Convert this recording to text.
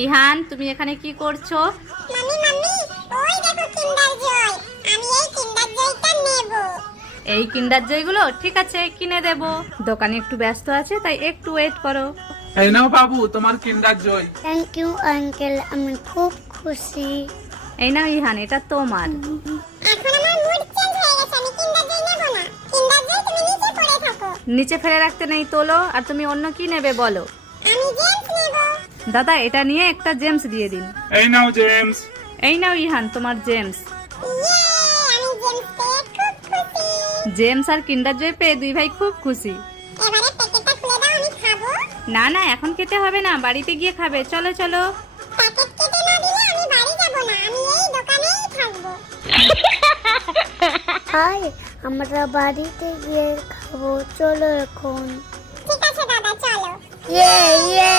ইহান, তুমি এখানে কি করছো? মাম্মি মাম্মি, ওই দেখো কিন্ডার জয়। আমি এই কিন্ডার জয়টা নেব। এই কিন্ডার জয়গুলো ঠিক আছে, কিনে দেব। দোকানে একটু ব্যস্ত আছে, তাই একটু ওয়েট করো। এই নাও বাবু তোমার কিন্ডার জয়। থ্যাংক ইউ আঙ্কেল, আমি খুব খুশি। এই নাও ইহান, এটা তোমার। এখন আমার মুড চেঞ্জ হয়ে গেছে, আমি কিন্ডার জয় নেব না। কিন্ডার জয় তুমি নিচে পড়ে থাকো। নিচে ফেলে রাখতে নেই, তোলো। আর তুমি অন্য কি নেবে বলো? আমি জেমস নেব। দাদা, এটা নিয়ে একটা জেমস দিয়ে দিন। এই নাও জেমস। এই নাও ইহান, তোমার জেমস। ইয়ে, আমি জেমস পেয়ে খুব খুশি। জেমস আর কিন্ডার জয় পেয়ে দুই ভাই খুব খুশি। এবারে প্যাকেটটা খুলে দাও, আমি খাবো। না না, এখন খেতে হবে না, বাড়িতে গিয়ে খাবে। চলো চলো। প্যাকেট কেটে না দিলে আমি বাড়ি যাব না, আমি এই দোকানেই থাকবো। হাই, আমরা বাড়িতে গিয়ে খাবো, চলো এখন। ঠিক আছে দাদা, চলো। ইয়ে ইয়ে।